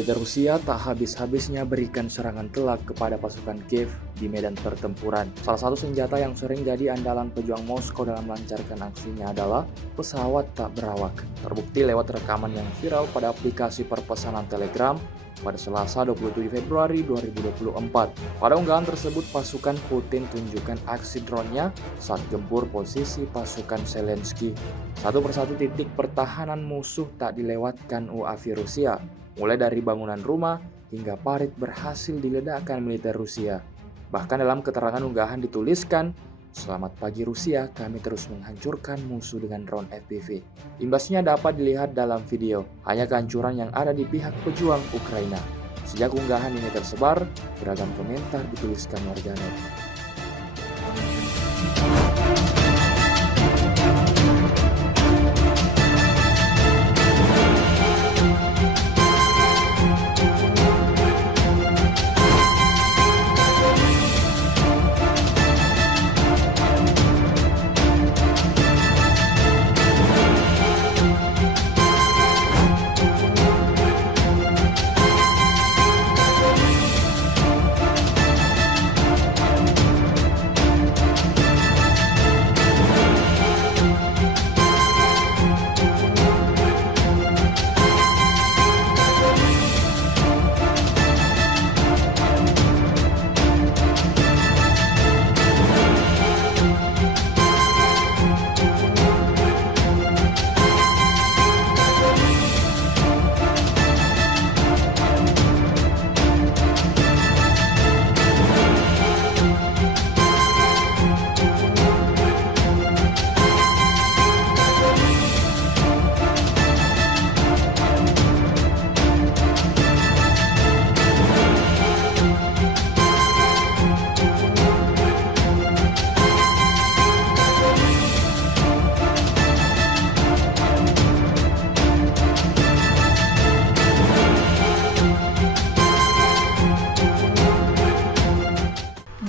Militer Rusia tak habis-habisnya berikan serangan telak kepada pasukan Kiev di medan pertempuran. Salah satu senjata yang sering jadi andalan pejuang Moskow dalam melancarkan aksinya adalah pesawat tak berawak. Terbukti lewat rekaman yang viral pada aplikasi perpesanan Telegram pada Selasa 27 Februari 2024. Pada unggahan tersebut, pasukan Putin tunjukkan aksi drone-nya saat gempur posisi pasukan Zelensky. Satu persatu titik pertahanan musuh tak dilewatkan UAV Rusia. Mulai dari bangunan rumah hingga parit berhasil diledakkan militer Rusia. Bahkan dalam keterangan unggahan dituliskan, "Selamat pagi Rusia, kami terus menghancurkan musuh dengan drone FPV." Imbasnya dapat dilihat dalam video, hanya kehancuran yang ada di pihak pejuang Ukraina. Sejak unggahan ini tersebar, beragam komentar dituliskan warganet.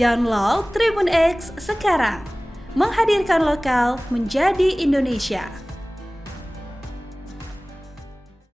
Download Tribun X sekarang, menghadirkan lokal menjadi Indonesia.